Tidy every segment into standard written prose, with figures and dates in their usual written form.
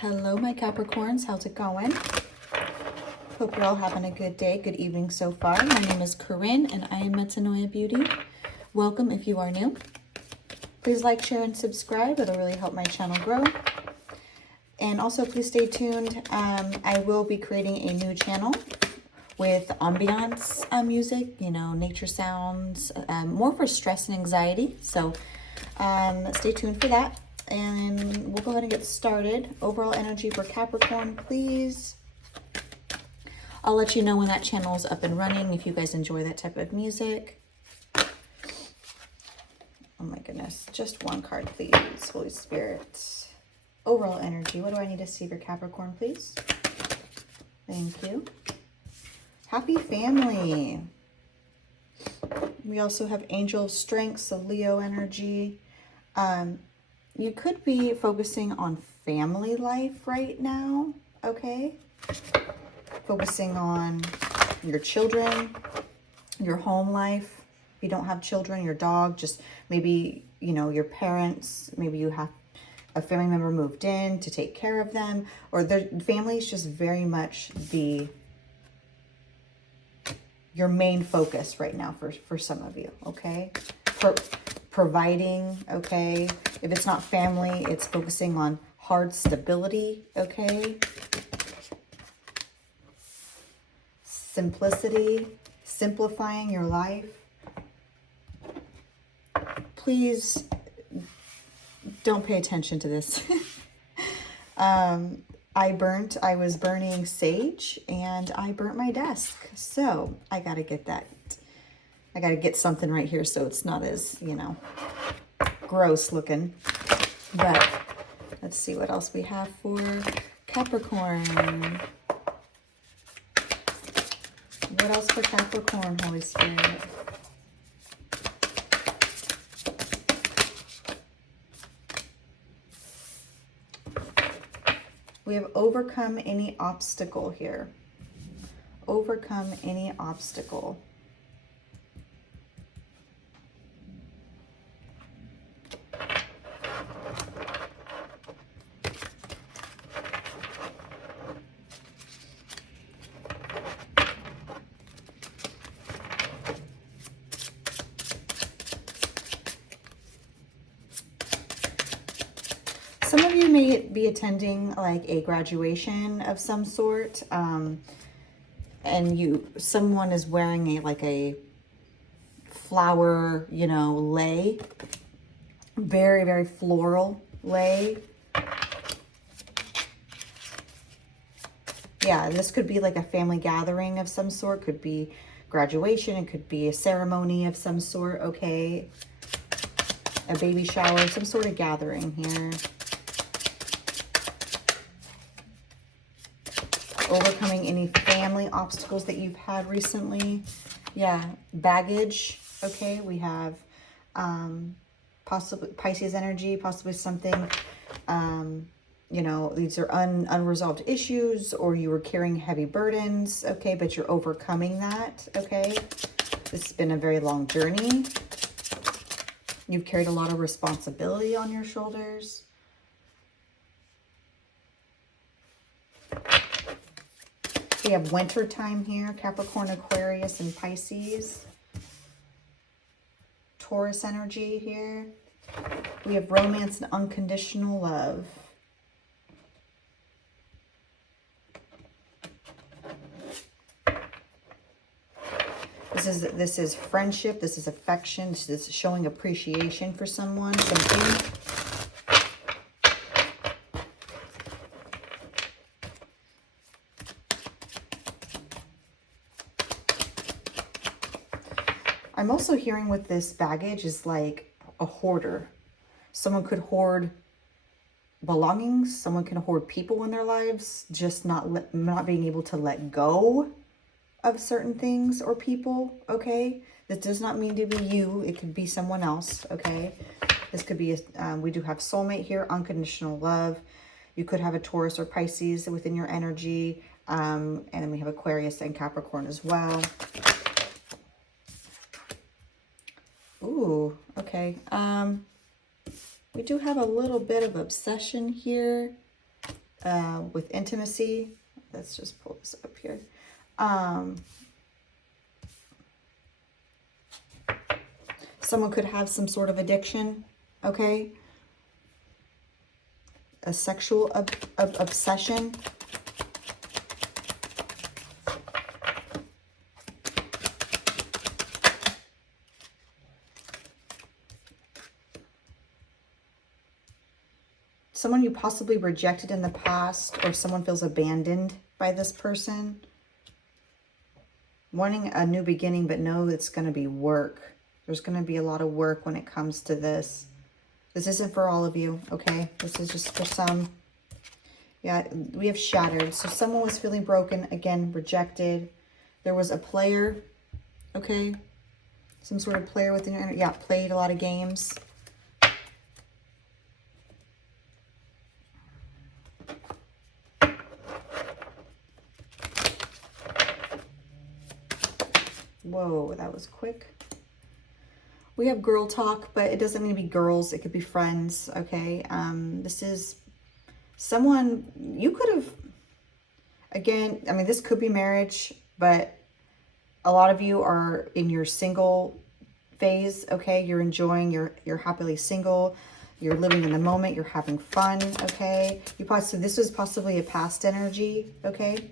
Hello, my Capricorns. How's it going? Hope you're all having a good day, good evening so far. My name is Corinne, and I am Metanoia Beauty. Welcome if you are new. Please like, share, and subscribe. It'll really help my channel grow. And also, please stay tuned. I will be creating a new channel with ambiance music, you know, nature sounds, more for stress and anxiety. So stay tuned for that. And we'll go ahead and get started. Overall energy for Capricorn, please. I'll let you know when that channel is up and running if you guys enjoy that type of music. Oh my goodness. Just one card, please. Holy Spirit. Overall energy. What do I need to see for Capricorn, please? Thank you. Happy family. We also have Angel of Strength, so Leo energy. You could be focusing on family life right now, okay? Focusing on your children, your home life. If you don't have children, your dog, just maybe, you know, your parents, maybe you have a family member moved in to take care of them, or their family is just very much your main focus right now for some of you, okay? Providing, okay? If it's not family, it's focusing on hard stability, okay? Simplicity, simplifying your life. Please don't pay attention to this. I was burning sage and I burnt my desk. So I got to get that. I got to get something right here so it's not as, you know, gross looking. But let's see what else we have for Capricorn. What else for Capricorn, Holy Spirit? We have overcome any obstacle here. Overcome any obstacle. Some of you may be attending like a graduation of some sort, and someone is wearing a flower, you know, lei, very, very floral lei. Yeah, this could be like a family gathering of some sort, could be graduation, it could be a ceremony of some sort, okay? A baby shower, some sort of gathering here. Overcoming any family obstacles that you've had recently. Yeah, baggage. Okay, we have possibly Pisces energy, possibly something, you know, these are unresolved issues, or you were carrying heavy burdens, okay, but you're overcoming that, okay? This has been a very long journey. You've carried a lot of responsibility on your shoulders. We have winter time here, Capricorn, Aquarius, and Pisces. Taurus energy here. We have romance and unconditional love. This is friendship, this is affection, this is showing appreciation for someone, something. I'm also hearing with this baggage is like a hoarder. Someone could hoard belongings. Someone can hoard people in their lives, just not being able to let go of certain things or people, okay? This does not mean to be you. It could be someone else, okay? This could be, we do have soulmate here, unconditional love. You could have a Taurus or Pisces within your energy. And then we have Aquarius and Capricorn as well. Ooh, okay. We do have a little bit of obsession here. with intimacy. Let's just pull this up here. Someone could have some sort of addiction, okay? A sexual obsession. Someone you possibly rejected in the past, or someone feels abandoned by this person. Wanting a new beginning, but know it's going to be work. There's going to be a lot of work when it comes to this. This isn't for all of you, okay? This is just for some. Yeah, we have shattered. So someone was feeling broken, again, rejected. There was a player, okay? Some sort of player within your energy. Yeah, played a lot of games. Whoa, that was quick. We have girl talk, but it doesn't need to be girls. It could be friends, okay? This is someone you could have, again, I mean, this could be marriage, but a lot of you are in your single phase, okay? You're enjoying, you're happily single. You're living in the moment. You're having fun, okay? This was possibly a past energy, okay?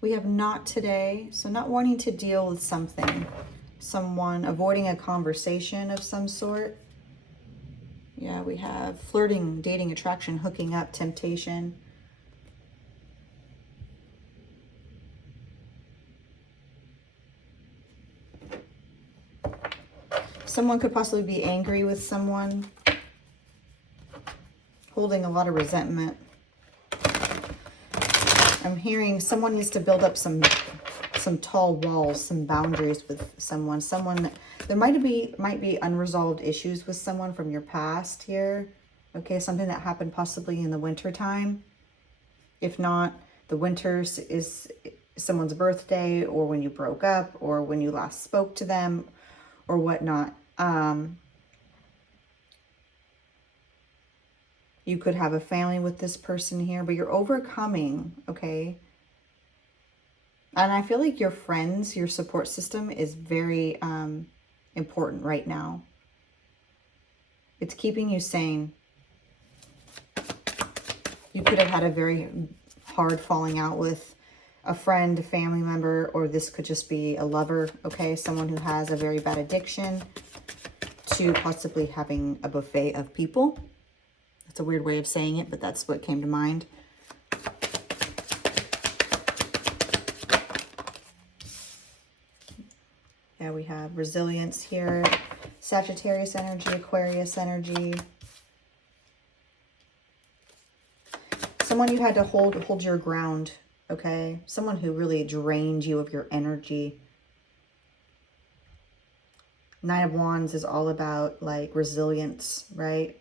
We have not today, so not wanting to deal with something, someone, avoiding a conversation of some sort. Yeah, we have flirting, dating, attraction, hooking up, temptation. Someone could possibly be angry with someone, holding a lot of resentment. I'm hearing someone needs to build up some tall walls, some boundaries with someone. There might be unresolved issues with someone from your past here. Okay, something that happened possibly in the winter time. If not, the winter is someone's birthday, or when you broke up, or when you last spoke to them, or whatnot. You could have a family with this person here, but you're overcoming, okay? And I feel like your friends, your support system is very important right now. It's keeping you sane. You could have had a very hard falling out with a friend, a family member, or this could just be a lover, okay? Someone who has a very bad addiction to possibly having a buffet of people. That's a weird way of saying it, but that's what came to mind. Yeah, we have resilience here. Sagittarius energy, Aquarius energy. Someone you had to hold your ground, okay? Someone who really drained you of your energy. Nine of Wands is all about like resilience, right?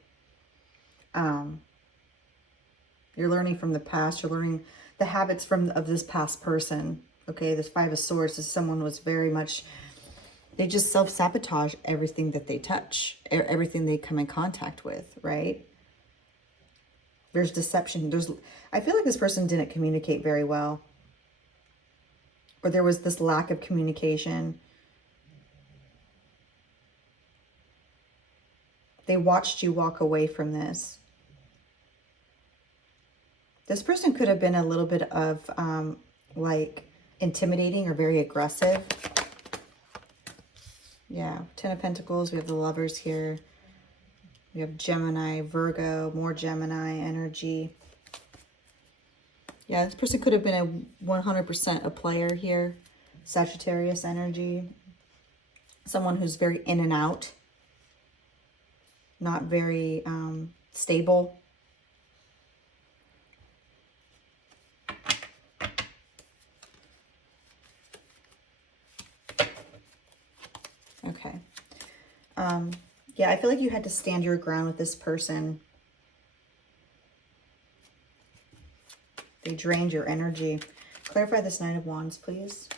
You're learning from the past. You're learning the habits of this past person. Okay, this Five of Swords is someone who was very much, they just self-sabotage everything that they touch, everything they come in contact with, right? There's deception. I feel like this person didn't communicate very well. Or there was this lack of communication. They watched you walk away from this. This person could have been a little bit of like intimidating or very aggressive. Yeah, Ten of Pentacles. We have the Lovers here. We have Gemini, Virgo, more Gemini energy. Yeah, this person could have been a 100% a player here. Sagittarius energy. Someone who's very in and out. Not very stable. Okay. Yeah, I feel like you had to stand your ground with this person. They drained your energy. Clarify this Nine of Wands, please.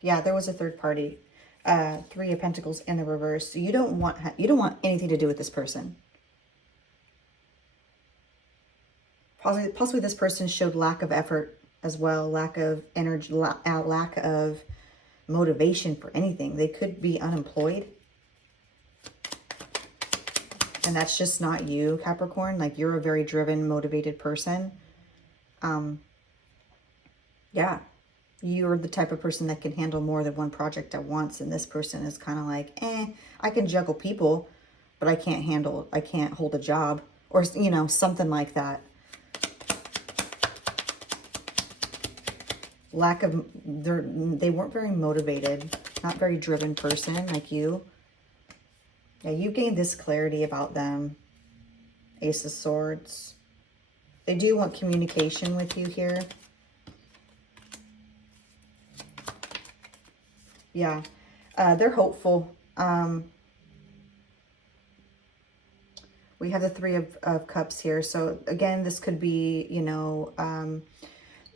Yeah, there was a third party. Three of Pentacles in the reverse. So you don't want anything to do with this person. Possibly this person showed lack of effort as well, lack of energy, lack of motivation for anything. They could be unemployed. And that's just not you, Capricorn. Like, you're a very driven, motivated person. Yeah. You're the type of person that can handle more than one project at once. And this person is kind of like, I can juggle people, but I can't hold a job. Or, you know, something like that. They weren't very motivated. Not very driven person like you. Yeah, you gained this clarity about them. Ace of Swords. They do want communication with you here. Yeah, they're hopeful. We have the Three of Cups here. So again, this could be, you know,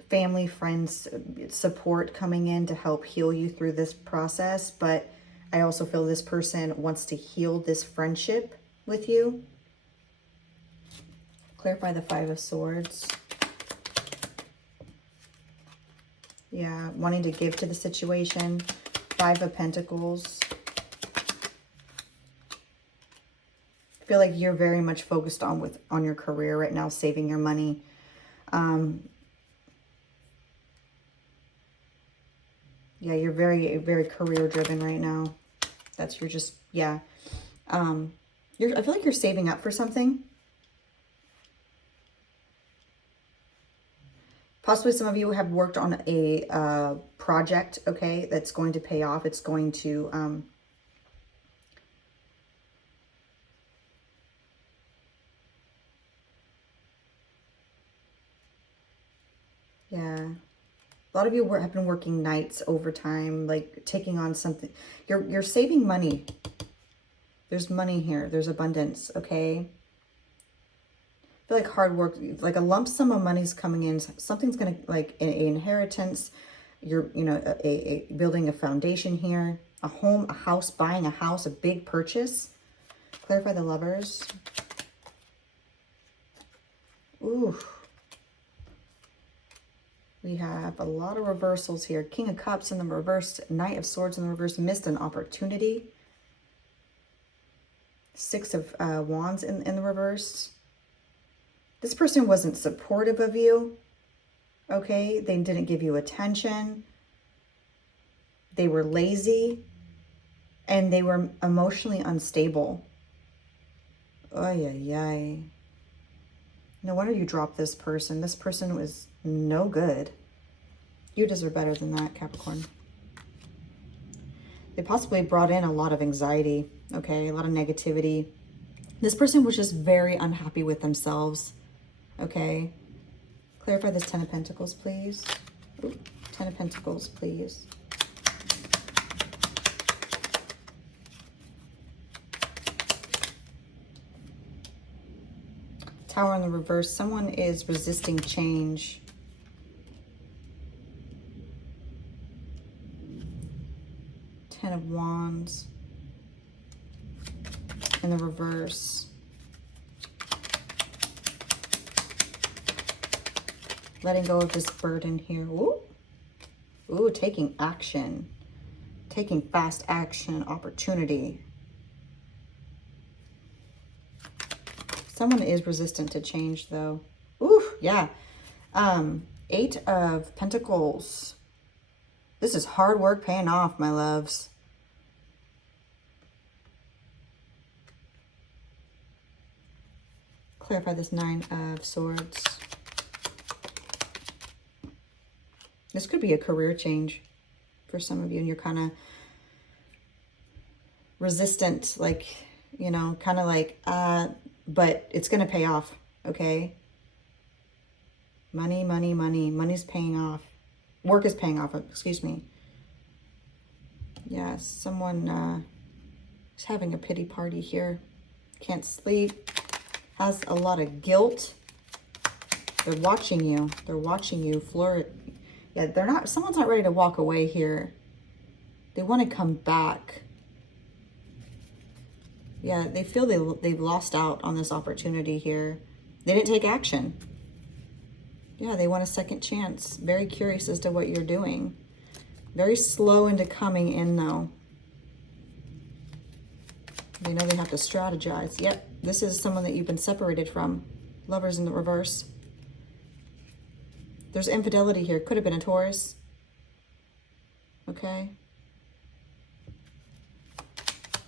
family, friends, support coming in to help heal you through this process. But I also feel this person wants to heal this friendship with you. Clarify the Five of Swords. Yeah, wanting to give to the situation. Five of Pentacles. I feel like you're very much focused on your career right now, saving your money. Yeah, you're very, very career driven right now. That's your just, yeah. I feel like you're saving up for something. Possibly some of you have worked on a project, okay, that's going to pay off. It's going to, yeah. A lot of you have been working nights, overtime, like taking on something. You're saving money. There's money here. There's abundance, okay? I feel like hard work, like a lump sum of money's coming in. Something's going to, like an inheritance. You're, you know, building a foundation here. A home, a house, buying a house, a big purchase. Clarify the Lovers. Ooh. We have a lot of reversals here. King of Cups in the reverse. Knight of Swords in the reverse. Missed an opportunity. Six of Wands in the reverse. This person wasn't supportive of you. Okay? They didn't give you attention. They were lazy. And they were emotionally unstable. Ay, ay, ay. No wonder you dropped this person. This person was no good. You deserve better than that, Capricorn. They possibly brought in a lot of anxiety, okay? A lot of negativity. This person was just very unhappy with themselves, okay? Clarify this Ten of Pentacles, please. Ooh, Ten of Pentacles, please. Tower in the reverse. Someone is resisting change. Ten of Wands in the reverse. Letting go of this burden here. Ooh. Ooh, taking action. Taking fast action, opportunity. Someone is resistant to change, though. Ooh, yeah. Eight of Pentacles. This is hard work paying off, my loves. Clarify this Nine of Swords. This could be a career change for some of you, and you're kind of resistant, like, you know, kind of like, but it's going to pay off, okay? Money, money, money. Money's paying off. Work is paying off, excuse me. Yeah, someone is having a pity party here. Can't sleep. has a lot of guilt. They're watching you. They're watching you flirt. Yeah, they're not, someone's not ready to walk away here. They want to come back. Yeah, they feel they've lost out on this opportunity here. They didn't take action. Yeah, they want a second chance. Very curious as to what you're doing. Very slow into coming in, though. They know they have to strategize. Yep, this is someone that you've been separated from. Lovers in the reverse. There's infidelity here. Could have been a Taurus. Okay.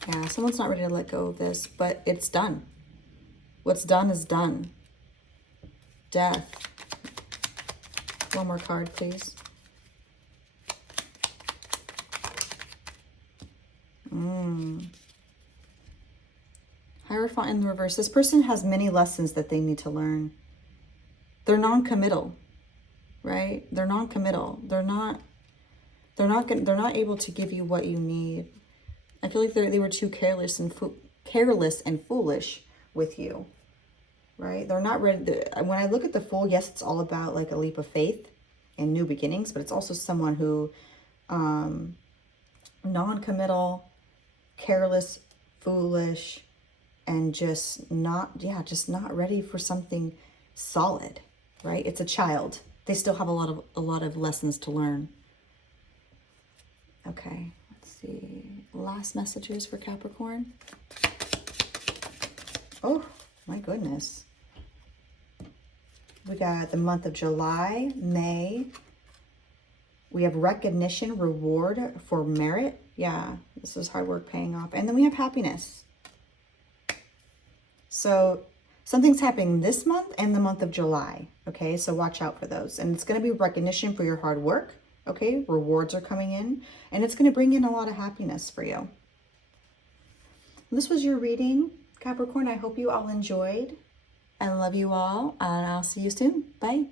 Yeah, someone's not ready to let go of this, but it's done. What's done is done. Death. One more card, please. Hierophant in the reverse. This person has many lessons that they need to learn. They're non-committal, right? They're non-committal. They're not able to give you what you need. I feel like they were too careless and foolish with you, right? They're not ready. When I look at the Fool, yes, it's all about like a leap of faith and new beginnings, but it's also someone who non-committal, careless, foolish, and just not ready for something solid, right? It's a child. They still have a lot of lessons to learn. Okay, let's see. Last messages for Capricorn. Oh, my goodness. We got the month of July, May. We have recognition, reward for merit. Yeah, this is hard work paying off. And then we have happiness. So something's happening this month and the month of July. Okay, so watch out for those. And it's going to be recognition for your hard work. Okay, rewards are coming in. And it's going to bring in a lot of happiness for you. This was your reading, Capricorn. I hope you all enjoyed. I love you all, and I'll see you soon. Bye.